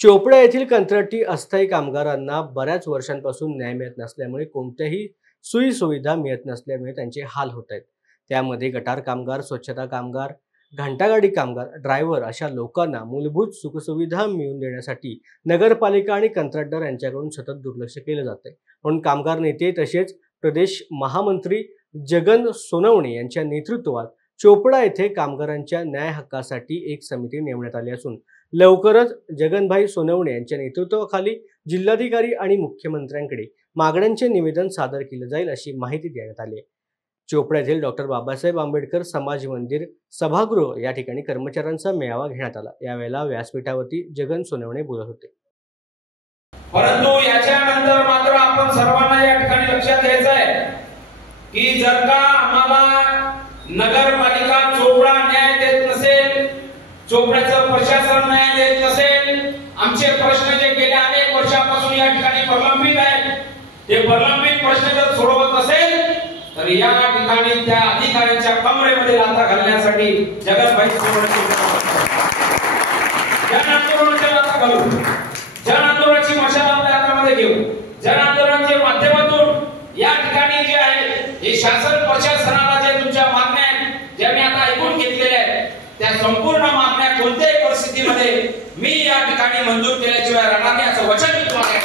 चोपडा येथील कंत्राटी अस्थायी कामगारांना बऱ्याच वर्षांपासून न्याय मिळत नसल्यामुळे कोणत्याही सोयी-सुविधा मिळत नसल्यामुळे त्यांचे हाल होत आहेत। त्यामध्ये गटार कामगार, स्वच्छता कामगार, घंटागाडी कामगार, ड्रायव्हर अशा लोकांना मूलभूत सुखसुविधा मिळवून देण्यासाठी नगरपालिका आणि कंत्राटदार यांच्याकडून सतत दुर्लक्ष केले जाते। म्हणून कामगार नेते तसेच प्रदेश महामंत्री जगन सोनवणे यांच्या नेतृत्वात चोपडा येथे कामगारांच्या न्याय हक्कासाठी एक समिती नेमण्यात आली असून लवकरच जगनभाई सोनवणे यांच्या नेतृत्वाखाली जिल्हाधिकारी आणि मुख्यमंत्र्यांकडे मागण्यांचे निवेदन सादर केले जाईल अशी माहिती देण्यात आली आहे। चोपडा येथील डॉक्टर बाबासाहेब आंबेडकर समाज मंदिर सभागृह या ठिकाणी कर्मचाऱ्यांचा मेळावा घेण्यात आला। यावेळेला व्यासपीठावरती जगन सोनवणे बोलत होते। परंतु याच्यानंतर मात्र आपण सर्वांना या ठिकाणी लक्षात घ्यायचं आहे की जर का आम्हाला नगरपालिका चोपडा न्याय देत नसेल, चोपड्याचं प्रशासन न्याय देत नसेल, आमचे प्रश्न जे गेल्या अनेक वर्षापासून या ठिकाणी प्रलंबित आहेत ते प्रलंबित प्रश्न जर सोडवत नसेल तर या ठिकाणी त्या अधिकाऱ्यांच्या कमरेमध्ये लाथा घालण्यासाठी जगनभाई सोनवणे जन आंदोलनाच्या लाथा घालू, जन आंदोलनाची मशाल आपल्या हातामध्ये घेऊ, जन आंदोलनाच्या माध्यमातून या ठिकाणी जे आहे हे शासन प्रशासनाला जे तुमच्या मागण्या आहेत ज्या मी आता ऐकून घेतलेल्या आहेत त्या संपूर्ण मागण्या कोणत्याही परिस्थितीमध्ये मी या ठिकाणी मंजूर केल्याशिवाय राहणार नाही असं वचन मी तुम्हाला